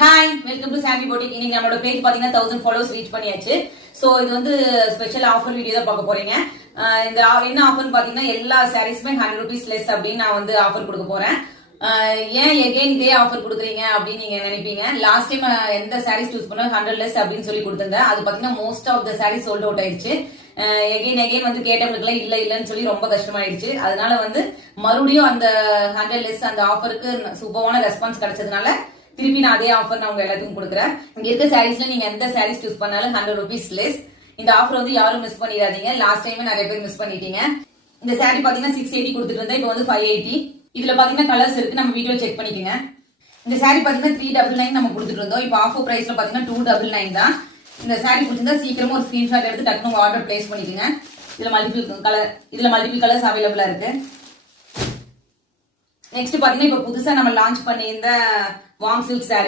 Hi, welcome to Chandy போட்டிக். இன்னைக்கு நம்மளோட page பாத்தீங்கன்னா 1000 ஃபாலோவர்ஸ் ரீச் பண்ணியாச்சு. சோ இது வந்து ஸ்பெஷல் ஆஃபர் வீடியோ தான் பார்க்க போறீங்க. இந்த என்ன ஆஃபர்னு பாத்தீங்கன்னா எல்லா சாரீஸ்மே 100 rupees லெஸ் அப்படின்னு நான் வந்து ஆஃபர் கொடுக்க போறேன். ஏன் எகைன் இதே ஆஃபர் கொடுக்குறீங்க அப்படின்னு நீங்க நினைப்பீங்க. லாஸ்ட் டைம் எந்த சாரீஸ் சூஸ் பண்ணா 100 லெஸ் அப்படின்னு சொல்லி கொடுத்திருந்தேன். அது பாத்தீங்கன்னா most of the saris sold out ஆயிடுச்சு. எகைன் வந்து கேட்டவங்களுக்கு இல்லன்னு சொல்லி ரொம்ப கஷ்டமாயிடுச்சு. அதனால வந்து மறுபடியும் அந்த 100 லெஸ் அந்த ஆஃபருக்கு சூப்பரான ரெஸ்பான்ஸ் கிடைச்சதுனால திருப்பி நான் அதே ஆஃபர் நான் உங்க எல்லாத்துக்கும் கொடுக்குறேன். இங்க இருக்க சாரீஸ்ல நீங்க எந்த சாரீஸ் சூஸ் பண்ணாலும் 100 rupees லெஸ். இந்த ஆஃபர் வந்து யாரும் மிஸ் பண்ணிடாதீங்க. லாஸ்ட் டைம் நிறைய பேர் மிஸ் பண்ணிட்டீங்க. இந்த சாரீ பாத்தீங்கன்னா 680 கொடுத்துட்டு இருந்தா இப்போ வந்து 580. இதுல பாத்தீங்கன்னா கலர்ஸ் இருக்கு, நம்ம வீடியோ செக் பண்ணிக்கோங்க. இந்த சாரீ பாத்தீங்கன்னா 399 நம்ம கொடுத்துட்டு இருந்தோம். இப்போ ஆஃபர் பிரைஸ்ல பாத்தீங்கன்னா 299 தான். இந்த சாரீ பிடிச்சிருந்தா சீக்கிரமா ஒரு ஸ்கிரீன்ஷாட் எடுத்து டக்குனு ஆர்டர் பிளேஸ் பண்ணிக்கோங்க. இதுல மல்டிபிள் கலர்ஸ் அவைலபிளா இருக்கு. நெக்ஸ்ட் பாத்தீங்கன்னா இப்ப புதுசா நம்ம லான்ச் பண்ணியிருந்த வார்ம் சில்க் சாரீ